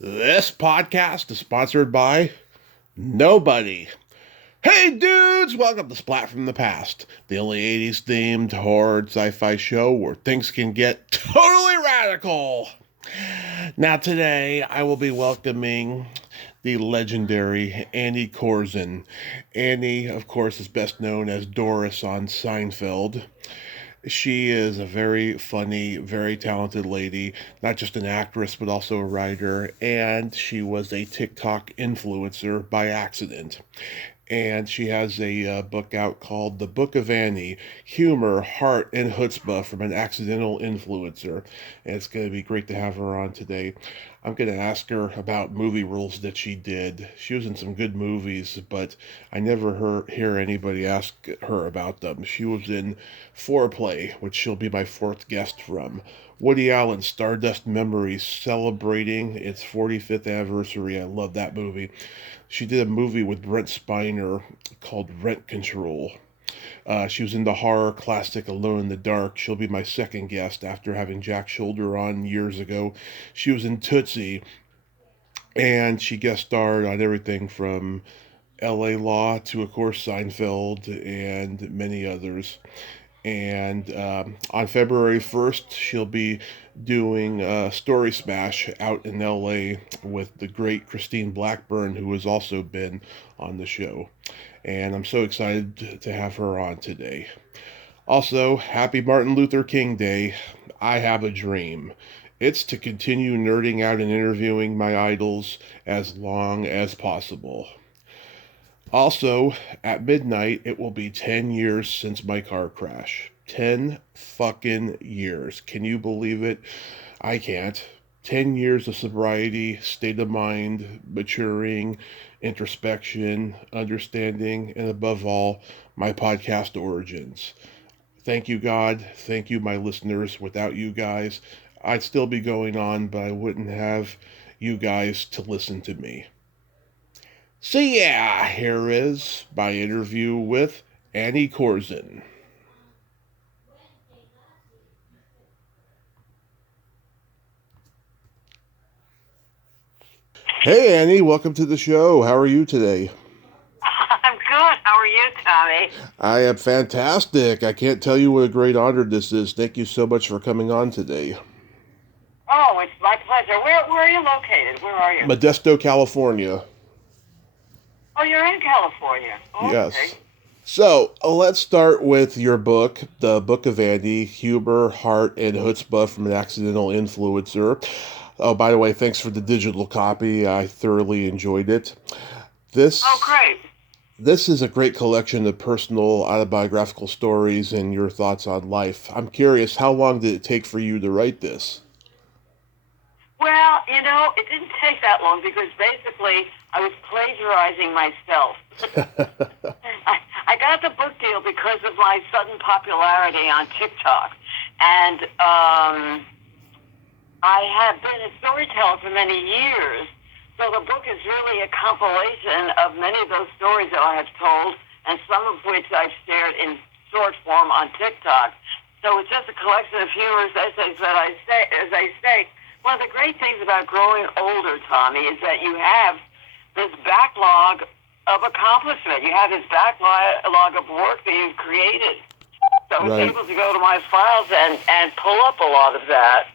This podcast is sponsored by nobody. Hey dudes, welcome to Splat from the Past, the only 80s themed horror sci-fi show where things can get totally radical. Now today I will be welcoming the legendary Annie Korzen. Annie, of course, is best known as Doris on Seinfeld. She is a very funny, very talented lady, not just an actress, but also a writer, and she was a TikTok influencer by accident. And she has a book out called The Book of Annie: Humor, Heart, and Chutzpah from an Accidental Influencer. And it's going to be great to have her on today. I'm going to ask her about movie roles that she did. She was in some good movies, but I never hear anybody ask her about them. She was in Foreplay, which she'll be my fourth guest from. Woody Allen's Stardust Memories, celebrating its 45th anniversary. I love that movie. She did a movie with Brent Spiner called Rent Control. She was in the horror classic Alone in the Dark. She'll be my second guest after having Jack Shoulder on years ago. She was in Tootsie, and she guest starred on everything from L.A. Law to, of course, Seinfeld and many others. And on February 1st, she'll be doing Story Smash out in LA with the great Christine Blackburn, who has also been on the show. And I'm so excited to have her on today. Also, happy Martin Luther King Day. I have a dream. It's to continue nerding out and interviewing my idols as long as possible. Also, at midnight, it will be 10 years since my car crash. 10 fucking years. Can you believe it? I can't. 10 years of sobriety, state of mind, maturing, introspection, understanding, and above all, my podcast origins. Thank you, God. Thank you, my listeners. Without you guys, I'd still be going on, but I wouldn't have you guys to listen to me. So yeah, here is my interview with Annie Korzen. Hey Annie, welcome to the show. How are you today? I'm good. How are you, Tommy? I am fantastic. I can't tell you what a great honor this is. Thank you so much for coming on today. Oh, it's my pleasure. Where are you located? Where are you? Modesto, California. Oh, you're in California. Yes. Okay. So let's start with your book, The Book of Annie: Humor, Heart, and Chutzpah from an Accidental Influencer. Oh, by the way, thanks for the digital copy. I thoroughly enjoyed it. Oh, This great. this is a great collection of personal autobiographical stories and your thoughts on life. I'm curious, how long did it take for you to write this? Well, it didn't take that long because basically I was plagiarizing myself. I got the book deal because of my sudden popularity on TikTok. And I have been a storyteller for many years. So the book is really a compilation of many of those stories that I have told, and some of which I've shared in short form on TikTok. So it's just a collection of humorous essays that I say, as I say. One of the great things about growing older, Tommy, is that you have this backlog of accomplishment. You have this backlog of work that you've created. So I was Right. able to go to my files and pull up a lot of that.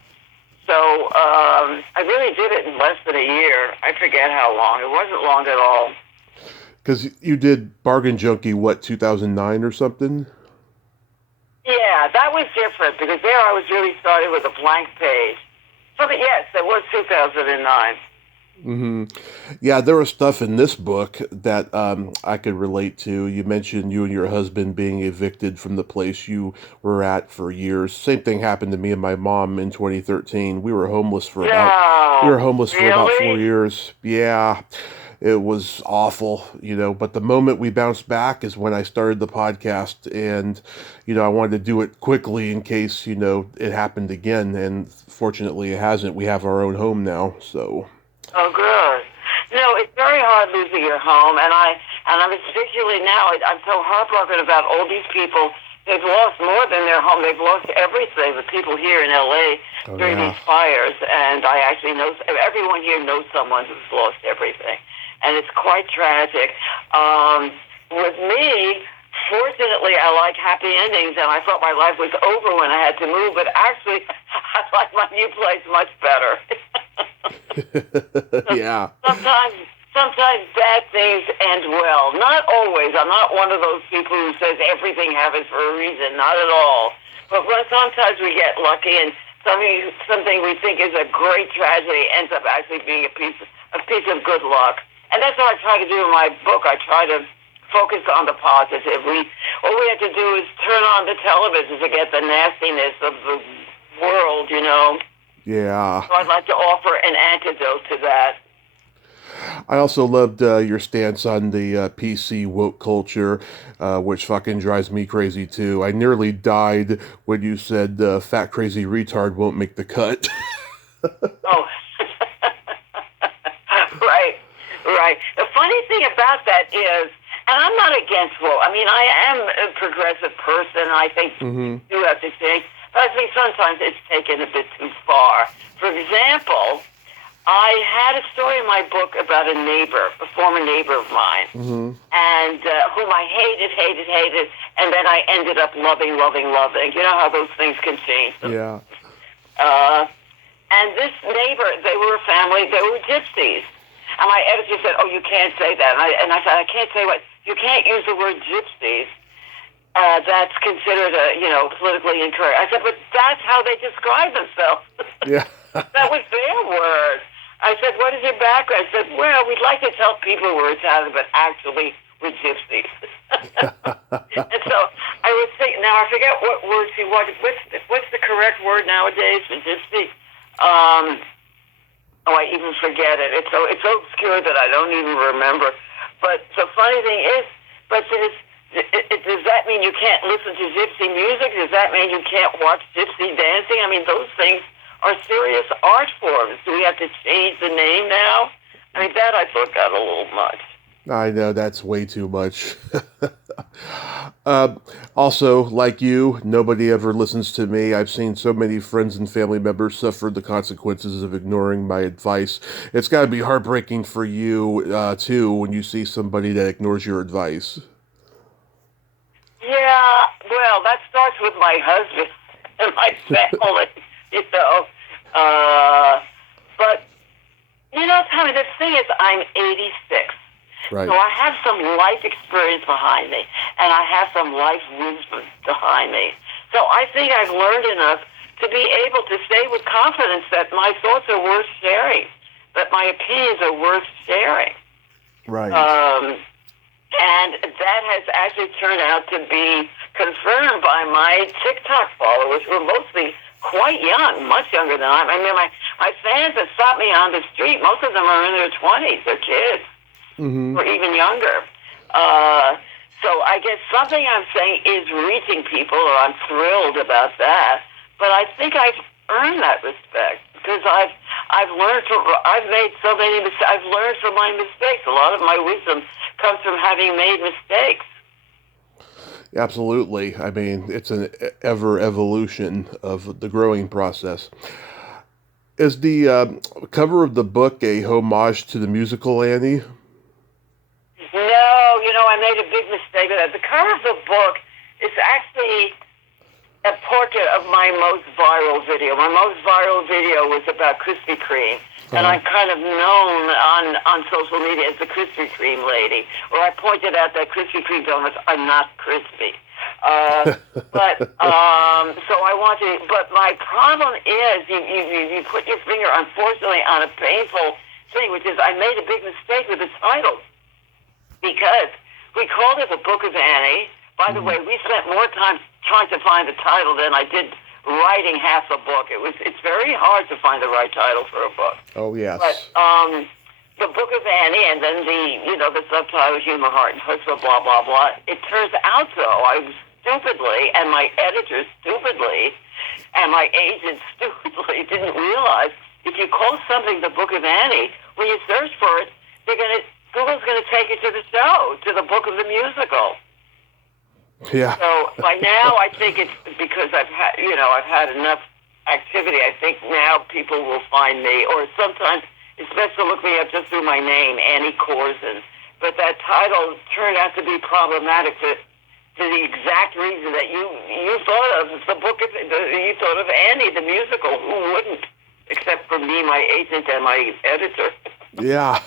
So I really did it in less than a year. I forget how long. It wasn't long at all. Because you did Bargain Junkie, what, 2009 or something? Yeah, that was different because there I was really starting with a blank page. So, but yes, it was 2009. hmm Yeah, there was stuff in this book that I could relate to. You mentioned you and your husband being evicted from the place you were at for years. Same thing happened to me and my mom in 2013. We No, were homeless for about four really? years. Yeah, it was awful, but the moment we bounced back is when I started the podcast, and I wanted to do it quickly in case, it happened again, and fortunately it hasn't. We have our own home now, so. Oh, good. It's very hard losing your home, and I'm particularly now. I'm so heartbroken about all these people they've lost more than their home. They've lost everything. The people here in L.A. during these fires, and I actually know everyone here knows someone who's lost everything, and it's quite tragic. With me, fortunately, I like happy endings, and I thought my life was over when I had to move, but actually, I like my new place much better. Yeah. Sometimes bad things end well. Not always. I'm not one of those people who says everything happens for a reason. Not at all. But sometimes we get lucky, and something we think is a great tragedy ends up actually being a piece of good luck. And that's what I try to do in my book. I try to focus on the positive. All we have to do is turn on the television to get the nastiness of the world, you know. Yeah. So I'd like to offer an antidote to that. I also loved your stance on the PC woke culture, which fucking drives me crazy too. I nearly died when you said fat crazy retard won't make the cut. Oh, right. The funny thing about that is, and I'm not against woke. I mean, I am a progressive person. I think you have to think, but I think sometimes it's taken a bit too far. For example, I had a story in my book about a former neighbor of mine, and whom I hated, and then I ended up loving. You know how those things can change. Yeah. And this neighbor, they were a family, they were gypsies. And my editor said, "Oh, you can't say that." And I said, "I can't say what? You can't use the word gypsies. That's considered politically incorrect." I said, "But that's how they describe themselves." Yeah. That was their word. I said, "What is your background?" I said, "Well, we'd like to tell people we're Italian, but actually we're gypsies." And so I was thinking, now I forget what word she wanted. What's the correct word nowadays for gypsy? I even forget it. It's so obscure that I don't even remember. But the funny thing is, does that mean you can't listen to gypsy music? Does that mean you can't watch gypsy dancing? I mean, those things are serious art forms. Do we have to change the name now? I mean, that I thought got a little much. I know, that's way too much. Also, like you, nobody ever listens to me. I've seen so many friends and family members suffer the consequences of ignoring my advice. It's got to be heartbreaking for you, too, when you see somebody that ignores your advice. Yeah, well, that starts with my husband and my family, you know. But, Tommy, the thing is, I'm 86. Right. So I have some life experience behind me, and I have some life wisdom behind me. So I think I've learned enough to be able to say with confidence that my thoughts are worth sharing, that my opinions are worth sharing. Right. And that has actually turned out to be confirmed by my TikTok followers, who are mostly quite young, much younger than I am. I mean, my fans that stop me on the street, most of them are in their 20s. They're kids. Or even younger. So I guess something I'm saying is reaching people, or I'm thrilled about that. But I think I've earned that respect because I've learned I've made so many mistakes. I've learned from my mistakes. A lot of my wisdom comes from having made mistakes. Absolutely. I mean, it's an ever evolution of the growing process. Is the cover of the book a homage to the musical Annie? No, I made a big mistake with that. The cover of the book is actually a portrait of my most viral video. My most viral video was about Krispy Kreme, and I'm kind of known on social media as the Krispy Kreme lady, where I pointed out that Krispy Kreme donuts are not crispy. So I want to, but my problem is you put your finger, unfortunately, on a painful thing, which is I made a big mistake with the title. Because we called it the Book of Annie. By the way, we spent more time trying to find the title than I did writing half the book. It's very hard to find the right title for a book. Oh, yes. But the Book of Annie, and then the subtitle, Humor, Heart, and Chutzpah, blah, blah, blah. It turns out, though, I stupidly, and my editor stupidly, and my agent stupidly didn't realize if you call something the Book of Annie, when you search for it, Google's going to take you to the show, to the book of the musical. Yeah. So by now, I think it's because I've had enough activity. I think now people will find me, or sometimes it's best to look me up just through my name, Annie Korzen. But that title turned out to be problematic for the exact reason that you thought of. The book, you thought of Annie, the musical. Who wouldn't? Except for me, my agent, and my editor. Yeah.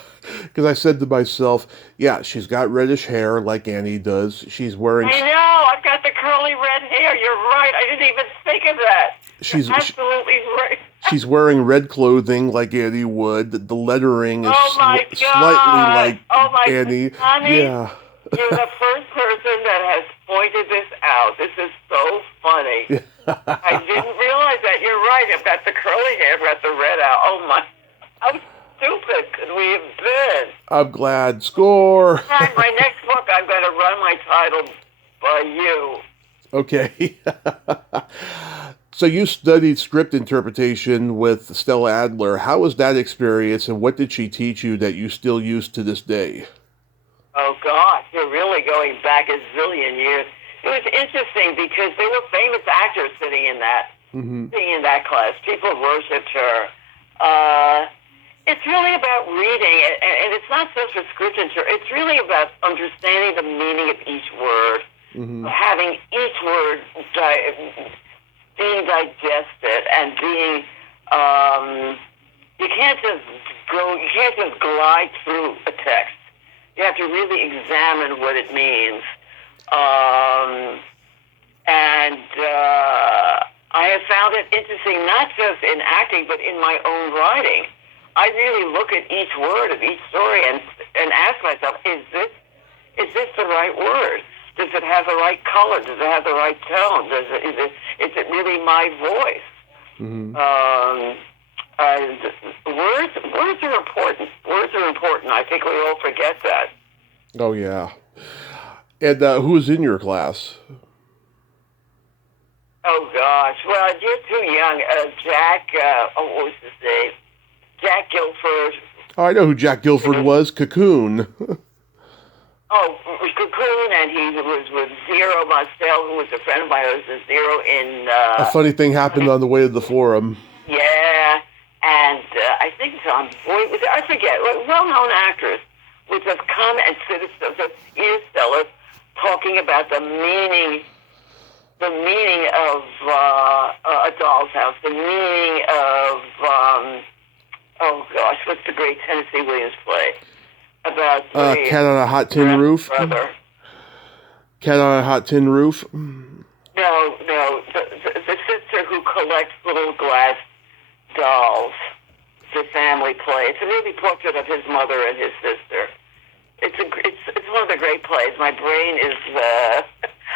Because I said to myself, yeah, she's got reddish hair like Annie does. She's wearing... I know. I've got the curly red hair. You're right. I didn't even think of that. You're absolutely right. She's wearing red clothing like Annie would. The lettering is slightly like Annie. Honey, yeah. You're the first person that has pointed this out. This is so funny. I didn't realize that. You're right. I've got the curly hair, I've got the red out. Oh, my. How stupid could we have been? I'm glad. Score. My next book, I'm going to run my title by you. Okay. So you studied script interpretation with Stella Adler. How was that experience, and what did she teach you that you still use to this day? Oh, gosh, you're really going back a zillion years. It was interesting because there were famous actors sitting in that class. People worshipped her. It's really about reading, and it's not just for script interpretation. It's really about understanding the meaning of each word, having each word being digested and being. You can't just glide through a text. You have to really examine what it means. I have found it interesting, not just in acting, but in my own writing. I really look at each word of each story and ask myself, is this the right word? Does it have the right color? Does it have the right tone? Is it really my voice? Words are important. Words are important. I think we all forget that. Oh, yeah. And who was in your class? Oh, gosh. Well, you're too young. Jack, what was his name? Jack Guilford. Oh, I know who Jack Guilford was. Cocoon. Cocoon, and he was with Zero Mostel, who was a friend of mine. Who was a Zero in... A funny thing happened on the way to the forum. Yeah, and I think John Boyd was... I forget. A well-known actress would just come and sit as Stella talking about the meaning of A Doll's House, the meaning of... oh, gosh, what's the great Tennessee Williams play? About Cat on a Hot Tin Roof? Brother. Cat on a Hot Tin Roof? No, the sister who collects little glass dolls. It's a family play. It's a movie portrait of his mother and his sister. It's one of the great plays. My brain is...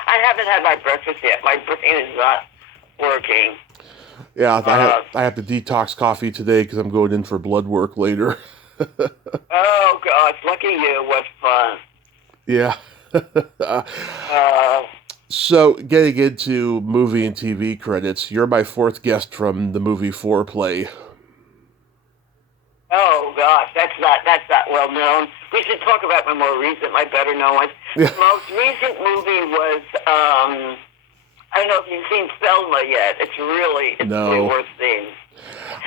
I haven't had my breakfast yet. My brain is not working. Yeah, I have to detox coffee today because I'm going in for blood work later. Oh, gosh, lucky you. What fun. Yeah. So, getting into movie and TV credits, you're my fourth guest from the movie Foreplay. Oh, gosh, that's not well known. We should talk about my better known ones. The most recent movie was, I don't know if you've seen Selma yet. It's really worth seeing.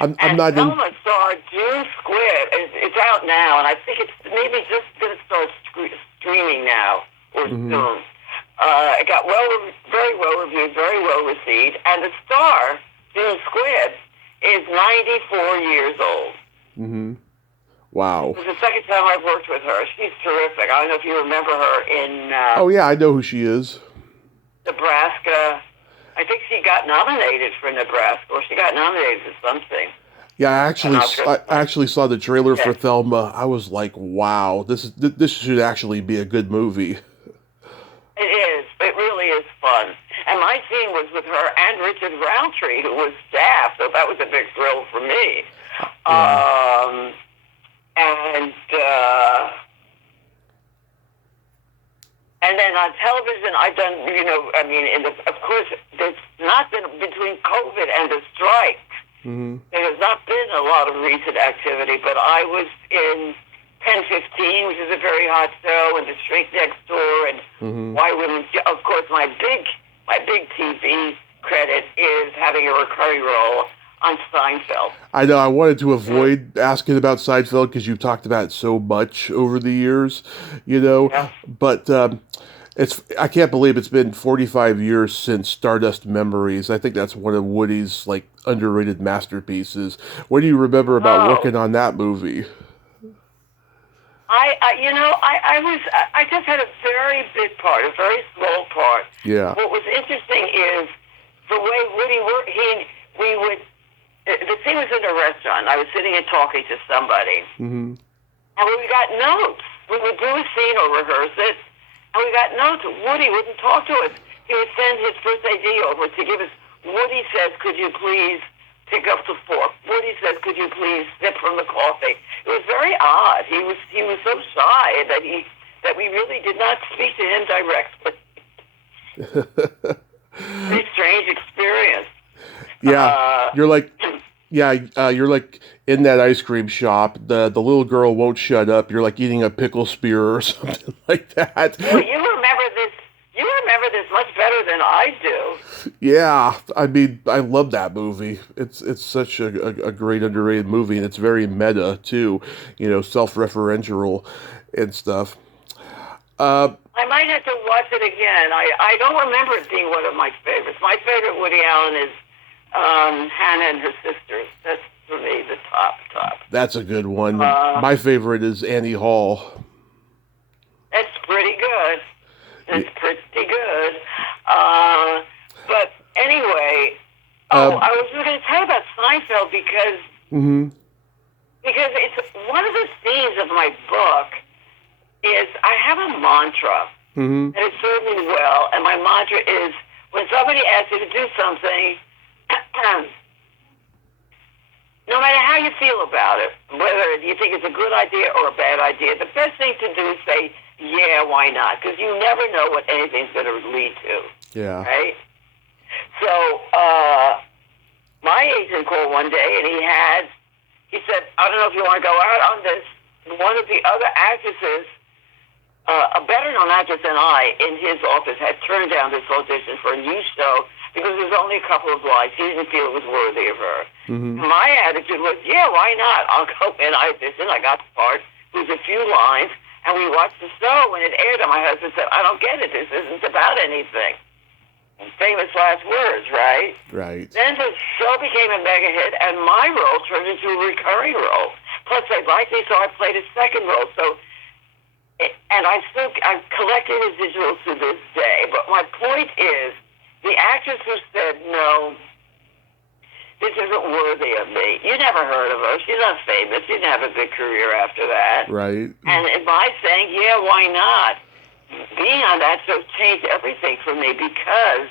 I'm not in... Selma starred June Squibb. It's out now, and I think it's maybe just going to start streaming now or soon. It got very well reviewed, very well received, and the star, June Squibb, is 94 years old. Wow. It was the second time I've worked with her. She's terrific. I don't know if you remember her in... oh, yeah, I know who she is. Nebraska. I think she got nominated for Nebraska, or she got nominated for something. Yeah, I actually saw the trailer for Thelma. I was like, wow, this should actually be a good movie. It is. It really is fun. And my scene was with her and Richard Roundtree, who was staff, so that was a big thrill for me. Yeah. And then on television, I've done, of course, there's not been, between COVID and the strike, there has not been a lot of recent activity, but I was in 10:15, which is a very hot show, and The Shrink Next Door, and Why Women. Of course, my big TV credit is having a recurring role on Seinfeld. I know I wanted to avoid asking about Seinfeld because you've talked about it so much over the years, Yeah. but I can't believe it's been 45 years since Stardust Memories. I think that's one of Woody's like underrated masterpieces. What do you remember about working on that movie? I just had a very big part, a very small part. Yeah. What was interesting is the way Woody worked. The scene was in a restaurant. I was sitting and talking to somebody, and we got notes. We would do a scene or rehearse it, and we got notes. Woody wouldn't talk to us. He would send his first AD over to give us. Woody says, "Could you please pick up the fork?" Woody says, "Could you please sip from the coffee?" It was very odd. He was so shy that we really did not speak to him directly. Very strange experience. Yeah, you're like in that ice cream shop. The little girl won't shut up. You're like eating a pickle spear or something like that. Well, you remember this. You remember this much better than I do. Yeah, I mean, I love that movie. It's such a great underrated movie, and it's very meta too. Self-referential and stuff. I might have to watch it again. I don't remember it being one of my favorites. My favorite Woody Allen is Hannah and Her Sisters. That's, for me, the top. That's a good one. My favorite is Annie Hall. That's pretty good. But anyway, I was going to tell you about Seinfeld because it's one of the themes of my book is I have a mantra, and it served me well, and my mantra is when somebody asks you to do something, no matter how you feel about it, whether you think it's a good idea or a bad idea, the best thing to do is say, yeah, why not? Because you never know what anything's going to lead to. Yeah. Right? So, my agent called one day, and he said, I don't know if you want to go out on this. One of the other actresses, a better-known actress than I, in his office, had turned down this audition for a new show because there was only a couple of lines. He didn't feel it was worthy of her. My attitude was, yeah, why not? I'll go in. I auditioned. I got the part. There was a few lines, and we watched the show. When it aired, and my husband said, I don't get it. This isn't about anything. Famous last words, right? Right. Then the show became a mega hit, and my role turned into a recurring role. Plus, they liked me, so I played a second role. And I'm collecting residuals to this day. But my point is, the actress who said, no, this isn't worthy of me. You never heard of her. She's not famous. She didn't have a big career after that. Right. And by saying, yeah, why not? Being on that show changed everything for me because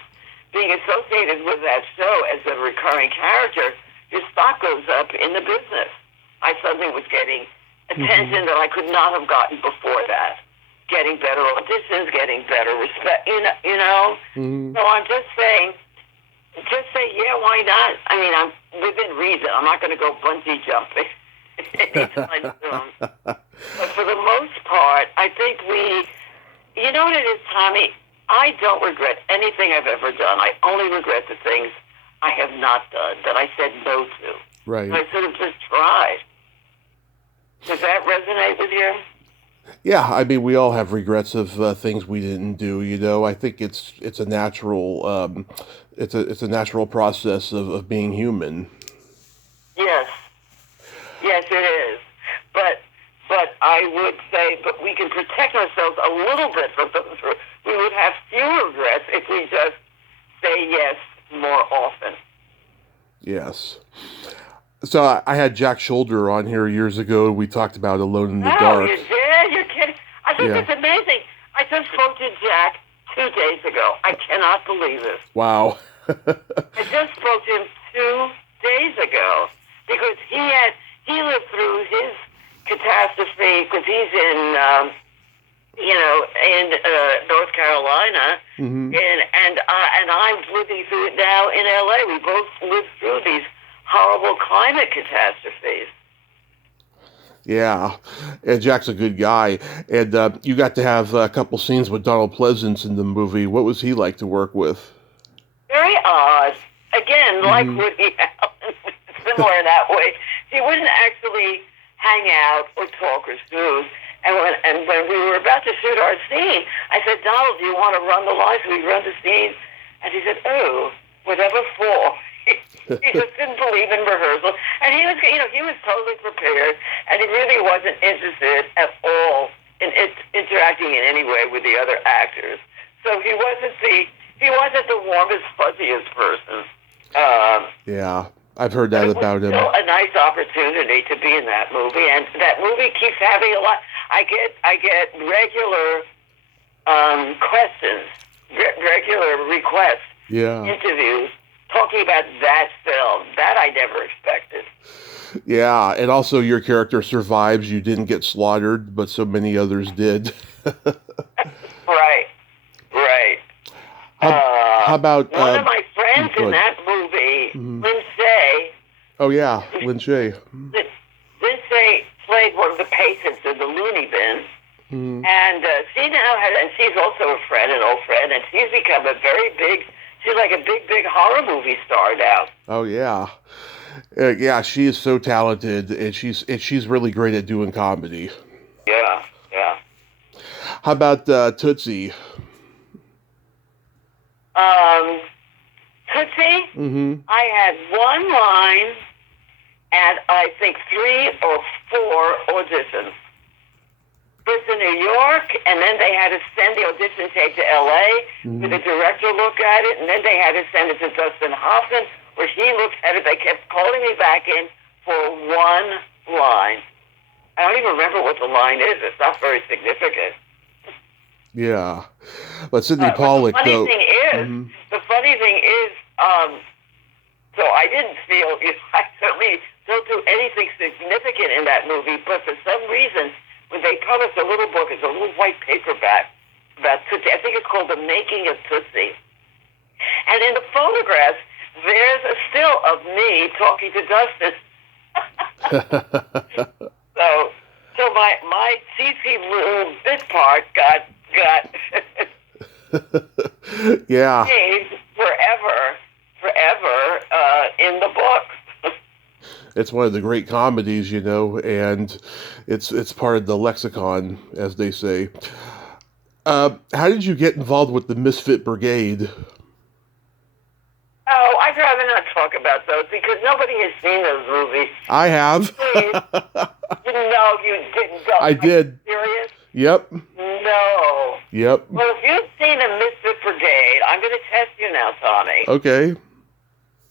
being associated with that show as a recurring character, your stock goes up in the business. I suddenly was getting attention that I could not have gotten before that. Getting better auditions, getting better respect, you know? So I'm just saying, yeah, why not? I mean, I'm within reason. I'm not going to go bungee jumping anytime soon. But for the most part, I think you know what it is, Tommy? I don't regret anything I've ever done. I only regret the things I have not done, that I said no to. Right. I should have just tried. Does that resonate with you? Yeah, I mean, we all have regrets of things we didn't do. I think it's a natural it's a natural process of being human. Yes, it is. But I would say, but we can protect ourselves a little bit from those. We would have fewer regrets if we just say yes more often. Yes. So I had Jack Shoulder on here years ago. We talked about Alone in the Dark. Oh, you did? You're kidding. I think that's amazing. I just spoke to Jack 2 days ago. I cannot believe this. Wow. I just spoke to him 2 days ago because he lived through his catastrophe because he's in North Carolina, and I'm living through it now in LA. We both lived through these horrible climate catastrophes. Yeah, and Jack's a good guy. And you got to have a couple scenes with Donald Pleasance in the movie. What was he like to work with? Very odd. Again, like Hmm. Woody Allen, similar in that way. He wouldn't actually hang out or talk or snooze. And when we were about to shoot our scene, I said, Donald, do you want to run the lines? We run the scene. And he said, oh, whatever for. He just didn't believe in rehearsal. And he was, he was totally prepared. And he really wasn't interested at all in interacting in any way with the other actors. So he wasn't the warmest, fuzziest person. Yeah, I've heard But that it was about him. still a nice opportunity to be in that movie, and that movie keeps having a lot. I get regular questions, regular requests, Yeah, interviews talking about that film. That I never expected. yeah, and also your character survives. You didn't get slaughtered, but so many others did. Right, right. how how about One of my friends in good? that movie, Hmm. Lindsay, Oh yeah, Lin Shaye. Lindsay played one of the patients in the loony bin. Hmm. And she now has, and she's also a friend, an old friend, and she's become a very big, she's like a big horror movie star now. Oh yeah, yeah. She is so talented, and she's really great at doing comedy. Yeah, yeah. How about Tootsie? Um, Tootsie, Mm-hmm. I had one line and I think 3 or 4 auditions. First in New York, and then they had to send the audition tape to L.A. Mm-hmm. for the director look at it, and then they had to send it to Dustin Hoffman, where he looked at it. They kept calling me back in for one line. I don't even remember what the line is. It's not very significant. Yeah, but Sidney But the Pollack funny though. thing is, Hmm. so I didn't feel, I certainly don't do anything significant in that movie, but for some reason, when they published a little book, it's a little white paperback about Tootsie. I think it's called The Making of Tootsie. And in the photographs, there's a still of me talking to Dustin. So my CC little bit part got Yeah, saved forever in the book. it's one of the great comedies, and it's part of the lexicon, as they say. How did you get involved with the Misfit Brigade? Oh, I'd rather not talk about those because nobody has seen those movies. I have. Please. No, you didn't go. I Are you did. serious? Yep. No. Yep. Well, if you've seen a Misfit Brigade, I'm going to test you now, Tommy. Okay.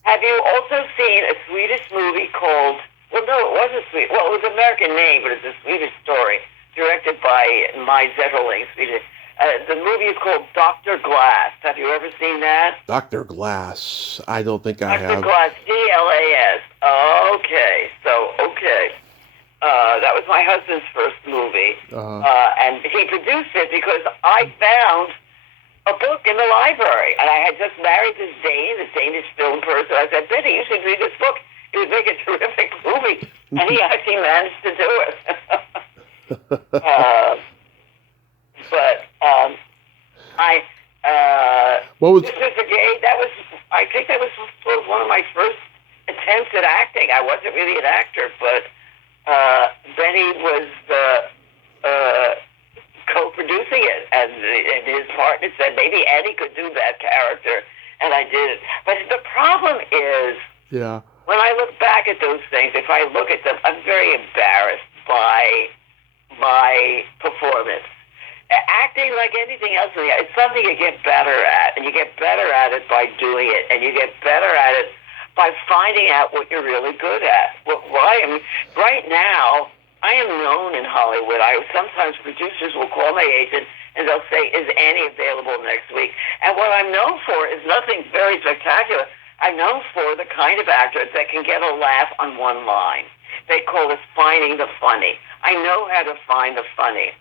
Have you also seen a Swedish movie called, well, no, it wasn't Swedish. Well, it was an American name, but it's a Swedish story, directed by my Zetterling, Swedish. The movie is called Dr. Glass. Have you ever seen that? Dr. Glass. I don't think I Dr. have. Glass, Glas. Okay. That was my husband's first movie. And he produced it because I found a book in the library. And I had just married this Danish film person. I said, Betty, you should read this book. It would make a terrific movie. And he actually managed to do it. What was? Mr. Brigade, I think that was sort of one of my first attempts at acting. I wasn't really an actor, but Benny was co-producing it, and his partner said maybe Eddie could do that character, and I did it. But the problem is, Yeah. when I look back at those things, if I look at them, I'm very embarrassed by my performance. Acting, like anything else, it's something you get better at, and you get better at it by doing it, and you get better at it by finding out what you're really good at. Right now, I am known in Hollywood. Sometimes producers will call my agent and they'll say, "Is Annie available next week?" And what I'm known for is nothing very spectacular. I'm known for the kind of actor that can get a laugh on one line. They call this finding the funny. I know how to find the funny.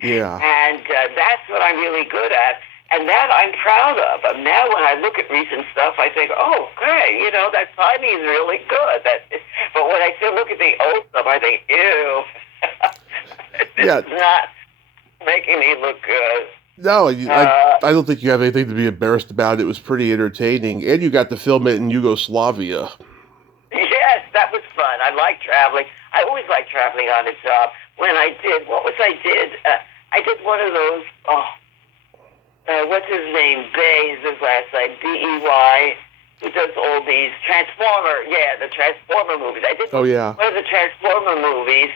Yeah. And that's what I'm really good at. And that I'm proud of. And now when I look at recent stuff, I think, oh, okay, that timing is really good. But when I still look at the old stuff, I think, ew, this is not making me look good. No, I don't think you have anything to be embarrassed about. It was pretty entertaining, and you got to film it in Yugoslavia. Yes, that was fun. I like traveling. I always like traveling on a job. When I did, I did one of those, what's his name? Bay is his last name, B-E-Y, who does all these the Transformer movies. I did one of the Transformer movies.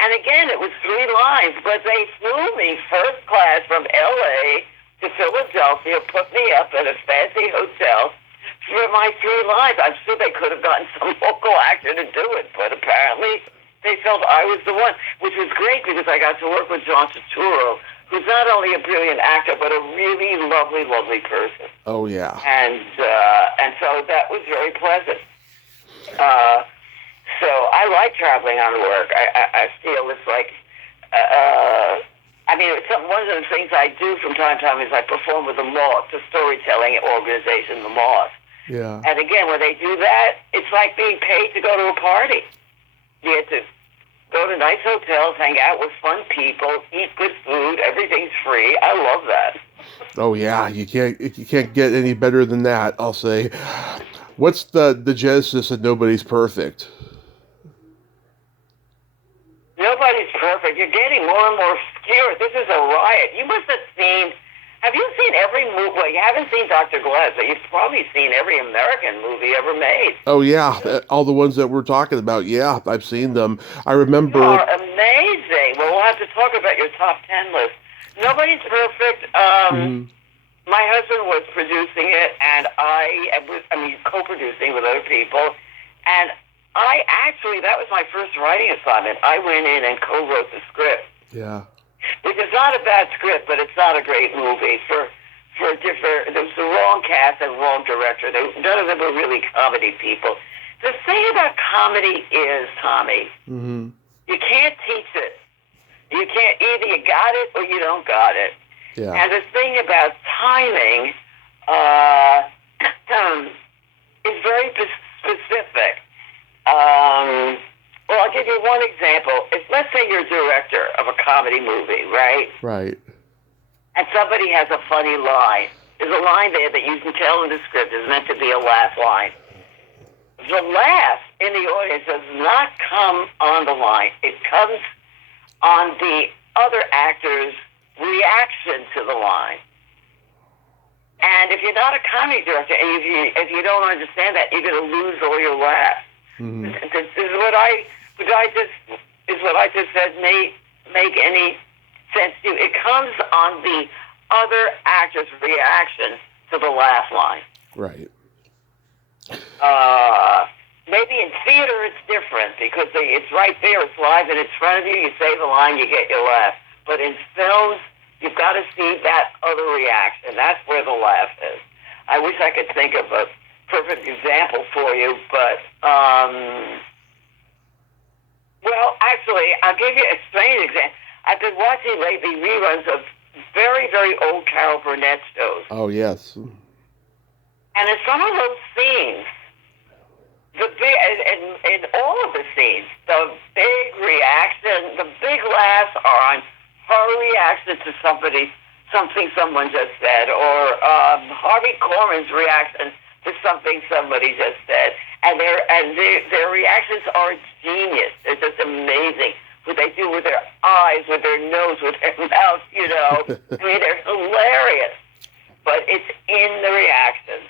And again, it was 3 lines, but they flew me first class from L.A. to Philadelphia, put me up at a fancy hotel for my 3 lines. I'm sure they could have gotten some local actor to do it, but apparently they felt I was the one, which was great because I got to work with John Turturro, who's not only a brilliant actor, but a really lovely, lovely person. Oh, yeah. And so that was very pleasant. So I like traveling on work. I feel it's like, one of the things I do from time to time is I perform with the Moth, the storytelling organization, the Moth. Yeah. And again, when they do that, it's like being paid to go to a party. You get to go to nice hotels, hang out with fun people, eat good food, everything's free. I love that. Oh yeah, you can't get any better than that, I'll say. What's the genesis of Nobody's Perfect? Nobody's perfect. You're getting more and more obscure. This is a riot. You must have seen. Have you seen every movie? Well, you haven't seen Dr. Glass, but you've probably seen every American movie ever made. Oh yeah, all the ones that we're talking about. Yeah, I've seen them. I remember. You are amazing. Well, we'll have to talk about your top 10 list. Nobody's perfect. My husband was producing it, and I was co-producing with other people, and that was my first writing assignment. I went in and co-wrote the script. Yeah. Which is not a bad script, but it's not a great movie there was the wrong cast and wrong director. None of them were really comedy people. The thing about comedy is, Tommy, you can't teach it. You can't, either you got it or you don't got it. Yeah. And the thing about timing is very specific. Well, I'll give you one example. Let's say you're a director of a comedy movie, right? Right. And somebody has a funny line. There's a line there that you can tell in the script is meant to be a laugh line. The laugh in the audience does not come on the line. It comes on the other actor's reaction to the line. And if you're not a comedy director, and if you don't understand that, you're going to lose all your laughs. Is what I just said make any sense to you? It comes on the other actor's reaction to the laugh line. Right. Maybe in theater it's different because it's right there, it's live and in front of you. You say the line, you get your laugh. But in films, you've got to see that other reaction. That's where the laugh is. I wish I could think of a perfect example for you, but well, actually, I'll give you a strange example. I've been watching lately reruns of very, very old Carol Burnett shows. Oh, yes. And in some of those scenes, in all of the scenes, the big reaction, the big laughs are on her reaction to something someone just said, or Harvey Korman's reaction to something somebody just said. And their reactions are genius. They're just amazing. What they do with their eyes, with their nose, with their mouth, they're hilarious. But it's in the reaction.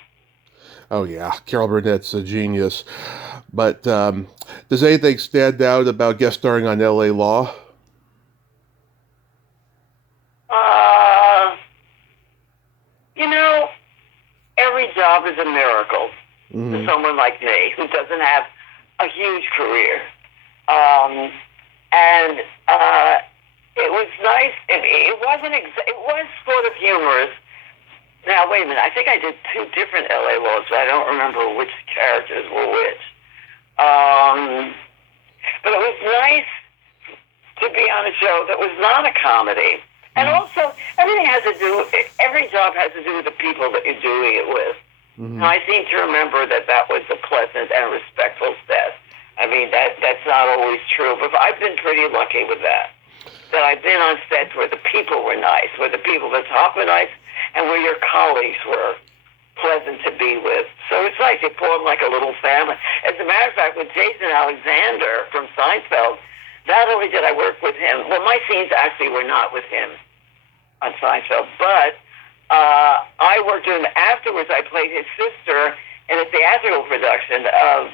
Oh, yeah. Carol Burnett's a genius. But does anything stand out about guest starring on L.A. Law? Every job is a miracle to someone like me who doesn't have a huge career. And it was nice. It was sort of humorous. Now, wait a minute. I think I did 2 different L.A. Laws, but I don't remember which characters were which. But it was nice to be on a show that was not a comedy. And also, everything has to do, every job has to do with the people that you're doing it with. And I seem to remember that was a pleasant and respectful set. I mean, that's not always true, but I've been pretty lucky with that. That I've been on sets where the people were nice, where the people at the top were nice, and where your colleagues were pleasant to be with. So it's like they form like a little family. As a matter of fact, with Jason Alexander from Seinfeld, not only did I work with him, well, my scenes actually were not with him on Seinfeld, but I worked with him afterwards. I played his sister in a theatrical production of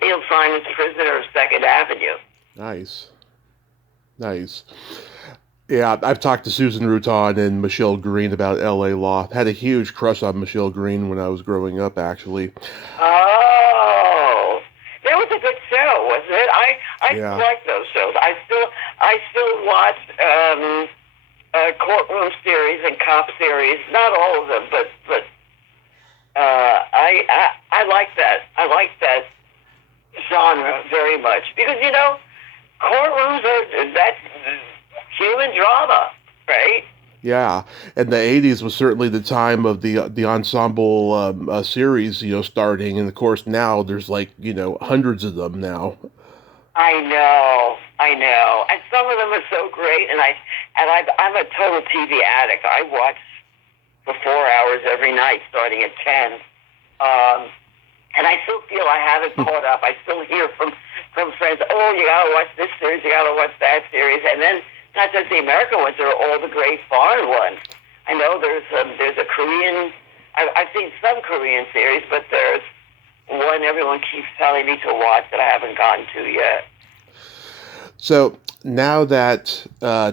Neil Simon's Prisoner of Second Avenue. Nice. Yeah, I've talked to Susan Rutan and Michelle Green about L.A. Law. Had a huge crush on Michelle Green when I was growing up, actually. Oh, that was a good show, wasn't it? I like those shows. I still watch courtroom series and cop series. Not all of them, but I like that. I like that genre very much because courtrooms that's human drama, right? Yeah, and the 80s was certainly the time of the ensemble series, starting, and of course now there's hundreds of them now. I know, and some of them are so great, and I'm a total TV addict. I watch for 4 hours every night, starting at 10, and I still feel I haven't caught up. I still hear from friends, oh, you gotta watch this series, you gotta watch that series, and then not just the American ones, there are all the great foreign ones. I know there's a Korean, I've seen some Korean series, but there's one everyone keeps telling me to watch that I haven't gotten to yet. So now that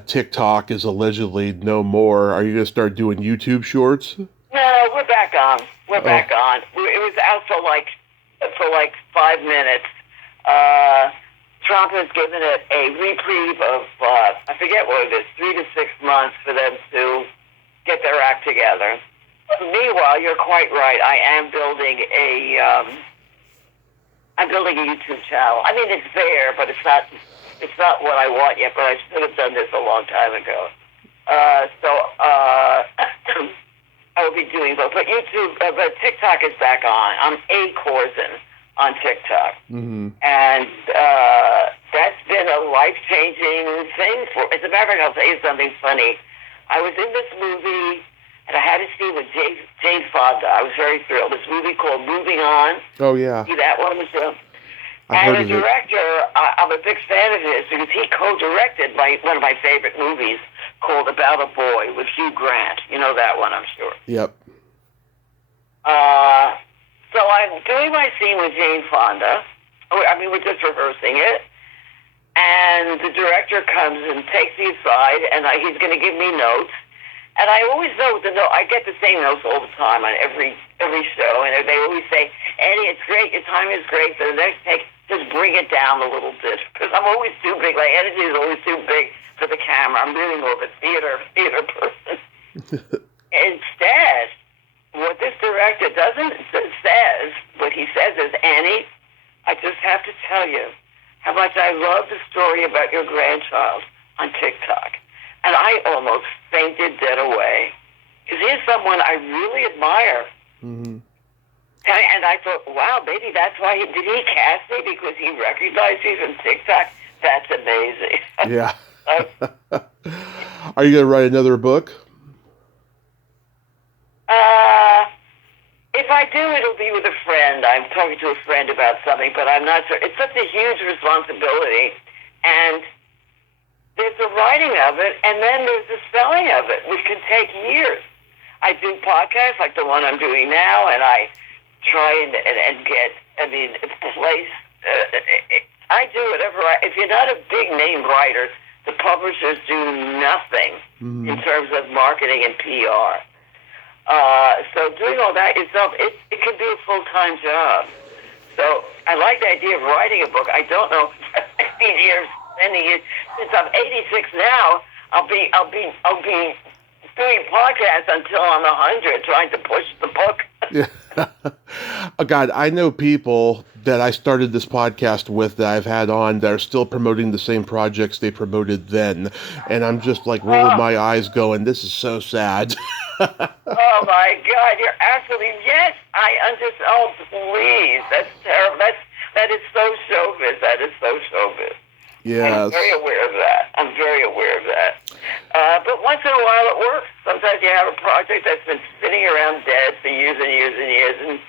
TikTok is allegedly no more, are you going to start doing YouTube shorts? No, we're back on. Back on. It was out for like 5 minutes. Trump has given it a reprieve of, I forget what it is, 3 to 6 months for them to get their act together. Meanwhile, you're quite right. I am building a YouTube channel. I mean, it's there, but it's not what I want yet, but I should have done this a long time ago. So I will be doing both. But YouTube, but TikTok is back on. I'm a Korzen on TikTok. Mm-hmm. And that's been a life-changing thing for, as a matter of fact, I'll tell you something funny. I was in this movie, and I had to see with Jane Fonda. I was very thrilled. This movie called Moving On. Oh, yeah. See that one, Michelle? And the director, I'm a big fan of his because he co-directed one of my favorite movies called About a Boy with Hugh Grant. You know that one, I'm sure. Yep. So I'm doing my scene with Jane Fonda. I mean, we're just rehearsing it. And the director comes and takes me aside, and he's going to give me notes. And I always know the note. I get the same notes all the time on every show, and they always say, "Eddie, it's great. Your timing is great. For the next take, just bring it down a little bit," because I'm always too big. My energy is always too big for the camera. I'm really more of a theater person. Instead, what this director what he says is, "Annie, I just have to tell you how much I love the story about your grandchild on TikTok." And I almost fainted dead away. Because he's someone I really admire. Mm-hmm. And I thought, wow, maybe that's why did he cast me? Because he recognized me from TikTok? That's amazing. Yeah. Are you going to write another book? If I do, it'll be with a friend. I'm talking to a friend about something, but I'm not sure. It's such a huge responsibility. And there's the writing of it, and then there's the spelling of it, which can take years. I do podcasts like the one I'm doing now, and I try and get, place. I do whatever if you're not a big name writer, the publishers do nothing in terms of marketing and PR. So doing all that yourself, it can be a full-time job. So I like the idea of writing a book. I don't know if 15 years, since I'm 86 now, I'll be doing podcasts until I'm 100, trying to push the book. Yeah. Oh, God, I know people that I started this podcast with that I've had on that are still promoting the same projects they promoted then. And I'm just like rolling Oh, my eyes going, this is so sad. oh my God, you're absolutely, yes, I understand. Oh, please, that's terrible. That is so showbiz. That is so showbiz. I'm very Yes. aware of that. I'm very aware of that. But once in a while it works. Sometimes you have a project that's been sitting around dead for years and years and years, and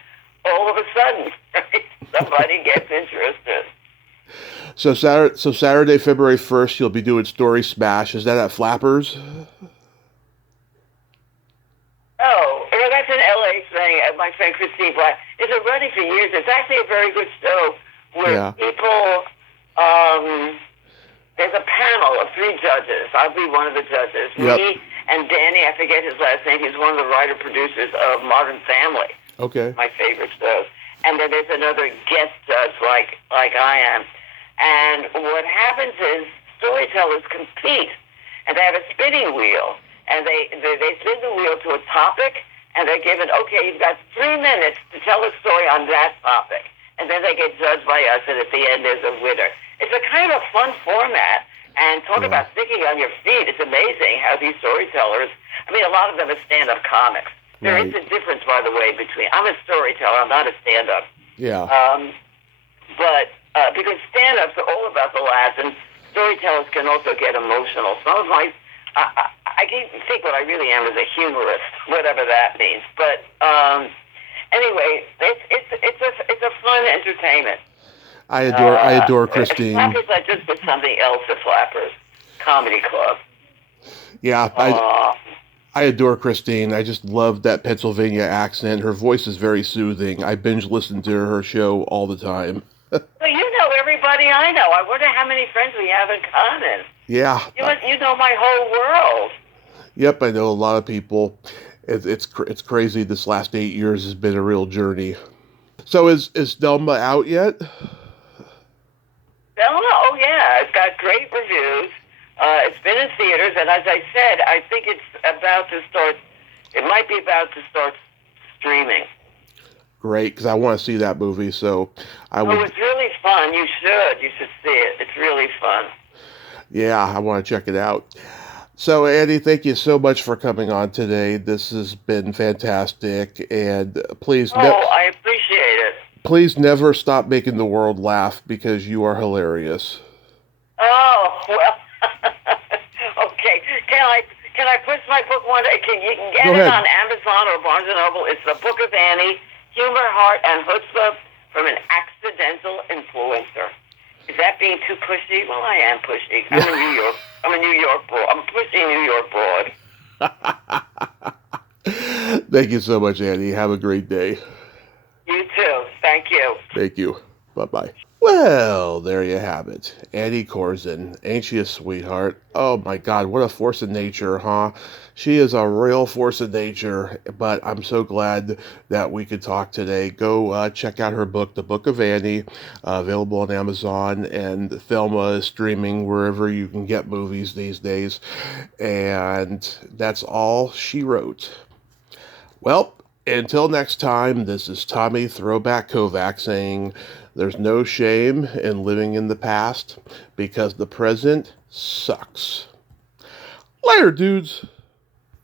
all of a sudden, right, somebody gets interested. So Saturday, February 1st, you'll be doing Story Smash. Is that at Flappers? Oh, well, that's an LA thing. My friend Christine Black. It's been running for years. It's actually a very good show where Yeah. people, there's a panel of 3 judges. I'll be one of the judges. Yep. Me and Danny, I forget his last name. He's one of the writer-producers of Modern Family, Okay. my favorite show. And then there's another guest judge like I am. And what happens is storytellers compete, and they have a spinning wheel, and they spin the wheel to a topic, and they're given, okay, you've got 3 minutes to tell a story on that topic. And then they get judged by us, and at the end there's a winner. It's a kind of fun format, and talk Yeah. about thinking on your feet. It's amazing how these storytellers, I mean, a lot of them are stand-up comics. There is Right. a difference, by the way, between, I'm a storyteller, I'm not a stand-up. Yeah. But because stand-ups are all about the laughs, and storytellers can also get emotional. Some of my, I can't think what I really am as a humorist, whatever that means. But anyway, it's a fun entertainment. I adore Christine. Flappers, I just did something else at Flappers Comedy Club. Yeah, I adore Christine. I just love that Pennsylvania accent. Her voice is very soothing. I binge listen to her show all the time. Well, you know everybody I know. I wonder how many friends we have in common. Yeah. You know my whole world. Yep, I know a lot of people. It's crazy. This last 8 years has been a real journey. So is Delma out yet? Selma, oh yeah, it's got great reviews. It's been in theaters, and as I said, I think it's about to start. It might be about to start streaming. Great, because I want to see that movie. So I Oh, would. it's really fun. You should see it. It's really fun. Yeah, I want to check it out. So Andy, thank you so much for coming on today. This has been fantastic, and Oh, I appreciate it. please never stop making the world laugh because you are hilarious. Oh well. Okay. Can I push my book one day? You can get Go it ahead. on Amazon or Barnes and Noble. It's The Book of Annie, Humor, Heart, and Chutzpah from an Accidental Influencer. Is that being too pushy? Well, I am pushy. I'm a New York broad. I'm a pushy New York broad. Thank you so much, Andy. Have a great day. You too. Thank you. Thank you. Bye-bye. Well, there you have it. Annie Korzen. Ain't she a sweetheart? Oh my God, what a force of nature, huh? She is a real force of nature, but I'm so glad that we could talk today. Go check out her book, The Book of Annie, available on Amazon, and Thelma is streaming wherever you can get movies these days. And that's all she wrote. Well, until next time, this is Tommy Throwback Kovac saying there's no shame in living in the past because the present sucks. Later, dudes.